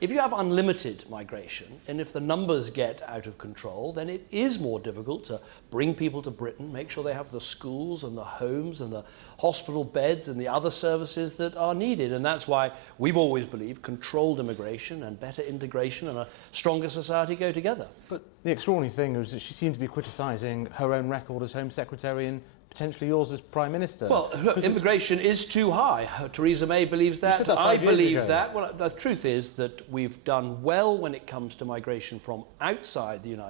If you have unlimited migration, and if the numbers get out of control, then it is more difficult to bring people to Britain, make sure they have the schools and the homes and the hospital beds and the other services that are needed. And that's why we've always believed controlled immigration and better integration and a stronger society go together. But the extraordinary thing was that she seemed to be criticising her own record as Home Secretary and potentially yours as Prime Minister. Well, look, immigration is too high. Theresa May believes that. I believe that. Well, the truth is that we've done well when it comes to migration from outside the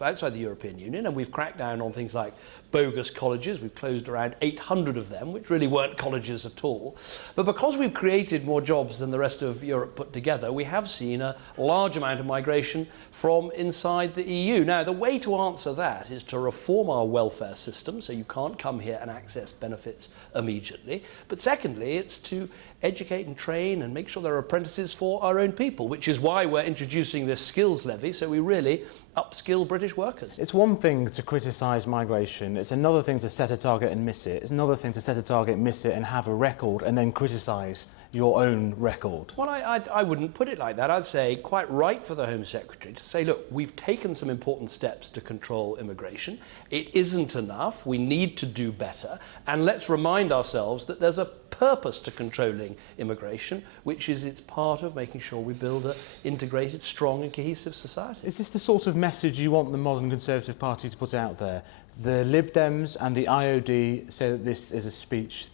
outside the European Union, and we've cracked down on things like bogus colleges. We've closed around 800 of them, which really weren't colleges at all. But because we've created more jobs than the rest of Europe put together, we have seen a large amount of migration from inside the EU. Now, the way to answer that is to reform our welfare system, so you can't come here and access benefits immediately. But secondly, it's to educate and train and make sure there are apprentices for our own people, which is why we're introducing this skills levy, so we really upskill British workers. It's one thing to criticise migration, it's another thing to set a target and miss it. It's another thing to set a target, miss it and have a record and then criticise your own record. Well, I wouldn't put it like that. I'd say quite right for the Home Secretary to say, look, we've taken some important steps to control immigration. It isn't enough. We need to do better. And let's remind ourselves that there's a purpose to controlling immigration, which is it's part of making sure we build an integrated, strong and cohesive society. Is this the sort of message you want the modern Conservative Party to put out there? The Lib Dems and the IOD say that this is a speech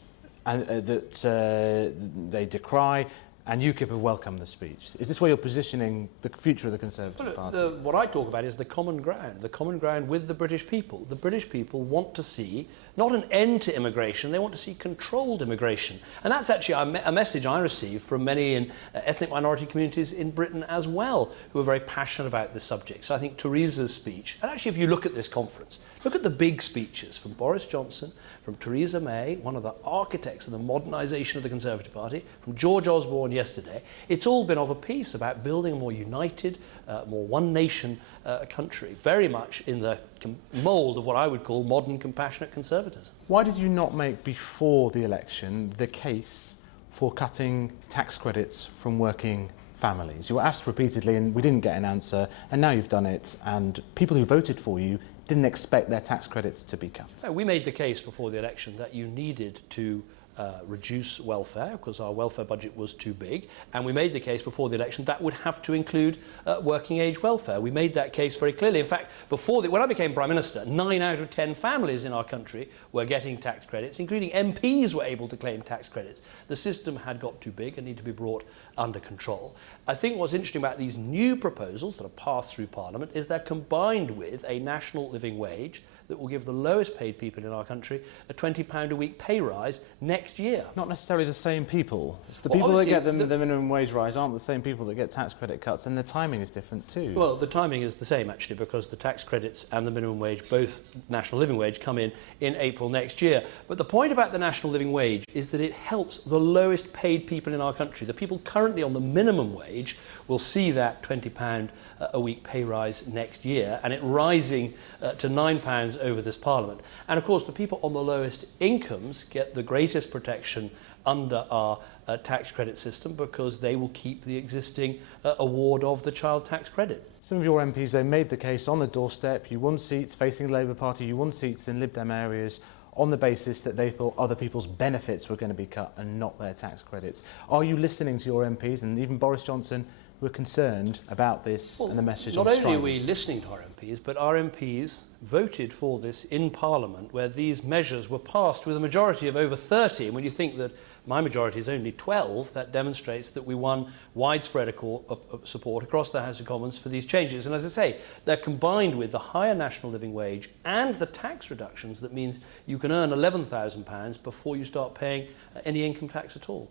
and that they decry, and UKIP have welcomed the speech. Is this where you're positioning the future of the Conservative Party? What I talk about is the common ground with the British people. The British people want to see not an end to immigration, they want to see controlled immigration. And that's actually a message I receive from many in ethnic minority communities in Britain as well, who are very passionate about this subject. So I think Theresa's speech, and actually if you look at this conference, look at the big speeches from Boris Johnson, from Theresa May, one of the architects of the modernisation of the Conservative Party, from George Osborne yesterday. It's all been of a piece about building a more united, more one nation country, very much in the mould of what I would call modern compassionate conservatism. Why did you not make before the election the case for cutting tax credits from working families? You were asked repeatedly and we didn't get an answer, and now you've done it, and people who voted for you didn't expect their tax credits to be cut. So we made the case before the election that you needed to reduce welfare because our welfare budget was too big, and we made the case before the election that would have to include working age welfare. We made that case very clearly. In fact, when I became Prime Minister, 9 out of 10 families in our country were getting tax credits, including MPs were able to claim tax credits. The system had got too big and needed to be brought under control. I think what's interesting about these new proposals that are passed through Parliament is they're combined with a national living wage that will give the lowest paid people in our country a £20 a week pay rise next year. Not necessarily the same people. It's the people that get the minimum wage rise aren't the same people that get tax credit cuts, and the timing is different too. Well, the timing is the same actually, because the tax credits and the minimum wage, both national living wage, come in April next year. But the point about the national living wage is that it helps the lowest paid people in our country. The people currently on the minimum wage will see that £20 a week pay rise next year, and it rising to £9 over this Parliament. And of course the people on the lowest incomes get the greatest protection under our tax credit system because they will keep the existing award of the child tax credit. Some of your MPs, they made the case on the doorstep. You won seats facing the Labour Party, you won seats in Lib Dem areas on the basis that they thought other people's benefits were going to be cut and not their tax credits. Are you listening to your MPs, and even Boris Johnson, who are concerned about this and the message on strikes? Not only are we listening to our MPs, but our MPs voted for this in Parliament, where these measures were passed with a majority of over 30. And when you think that my majority is only 12, that demonstrates that we won widespread support across the House of Commons for these changes. And as I say, they're combined with the higher national living wage and the tax reductions that means you can earn £11,000 before you start paying any income tax at all.